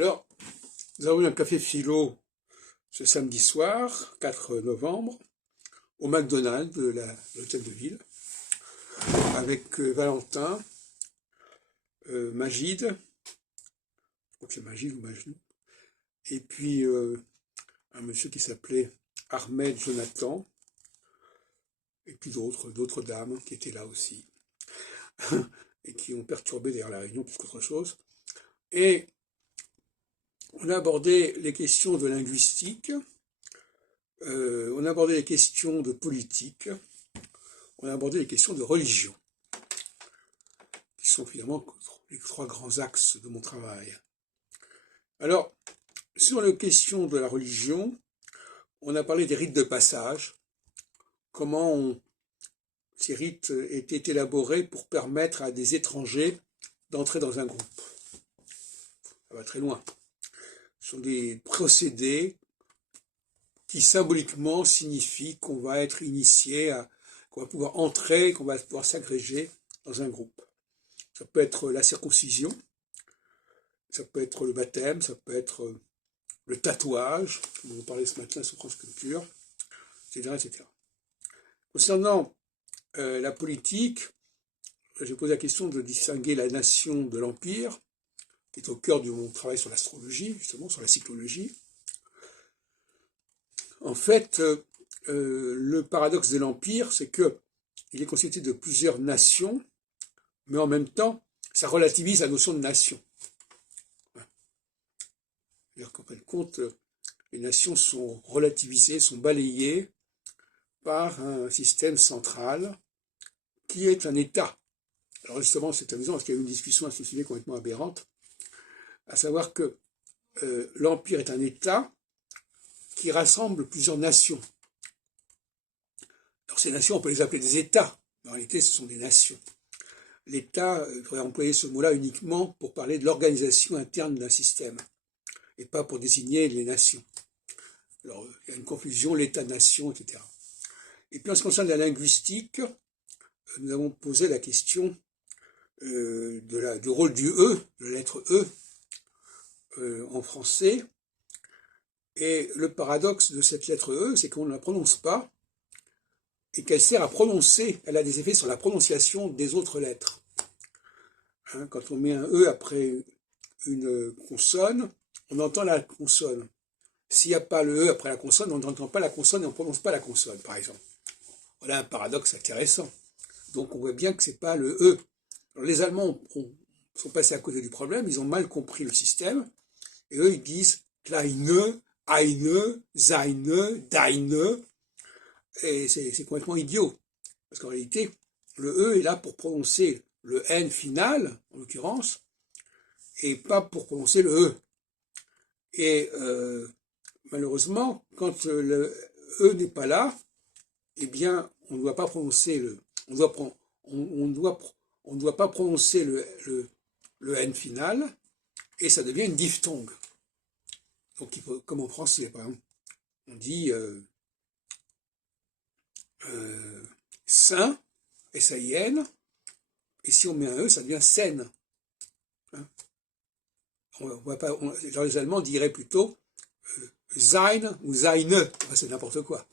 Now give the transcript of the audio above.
Alors, nous avons eu un café philo ce samedi soir, 4 novembre, au McDonald's de l'hôtel de ville, avec Valentin, Magid, je crois que c'est Magid ou Majnou, et puis un monsieur qui s'appelait Ahmed Jonathan, et puis d'autres dames qui étaient là aussi, et qui ont perturbé d'ailleurs la réunion plus qu'autre chose. Et on a abordé les questions de linguistique, on a abordé les questions de politique, on a abordé les questions de religion, qui sont finalement les trois grands axes de mon travail. Alors, sur les questions de la religion, on a parlé des rites de passage, comment ces rites étaient élaborés pour permettre à des étrangers d'entrer dans un groupe. Ça va très loin. Ce sont des procédés qui symboliquement signifient qu'on va être initié, qu'on va pouvoir entrer, qu'on va pouvoir s'agréger dans un groupe. Ça peut être la circoncision, ça peut être le baptême, ça peut être le tatouage, comme on en parlait ce matin sur France Culture, etc., etc. Concernant la politique, j'ai posé la question de distinguer la nation de l'empire, qui est au cœur de mon travail sur l'astrologie, justement, sur la cyclologie. En fait, le paradoxe de l'empire, c'est qu'il est constitué de plusieurs nations, mais en même temps, ça relativise la notion de nation. C'est-à-dire qu'en fin de compte, les nations sont relativisées, sont balayées par un système central qui est un État. Alors justement, c'est amusant parce qu'il y a eu une discussion à ce sujet complètement aberrante, à savoir que l'empire est un État qui rassemble plusieurs nations. Alors ces nations, on peut les appeler des États, mais en réalité, ce sont des nations. L'État, il faudrait employer ce mot-là uniquement pour parler de l'organisation interne d'un système, et pas pour désigner les nations. Alors, il y a une confusion, l'État-nation, etc. Et puis en ce qui concerne la linguistique, nous avons posé la question du rôle du E, de la lettre E, en français. Et le paradoxe de cette lettre E, c'est qu'on ne la prononce pas, et qu'elle sert à prononcer, elle a des effets sur la prononciation des autres lettres. Hein, quand on met un E après une consonne, on entend la consonne. S'il n'y a pas le E après la consonne, on n'entend pas la consonne et on ne prononce pas la consonne, par exemple. Voilà un paradoxe intéressant. Donc on voit bien que ce n'est pas le E. Alors, les Allemands sont passés à côté du problème, ils ont mal compris le système, et eux ils disent kleine, eine, seine, deine, et c'est complètement idiot. Parce qu'en réalité, le E est là pour prononcer le N final, en l'occurrence, et pas pour prononcer le E. Et malheureusement, quand le E n'est pas là, eh bien, on ne doit pas prononcer on ne doit pas prononcer le N final, et ça devient une diphtongue. Donc, comme en français, par exemple, on dit sain, S-A-I-N, et si on met un E, ça devient scène. Hein, les Allemands diraient plutôt sein ou seine, c'est n'importe quoi.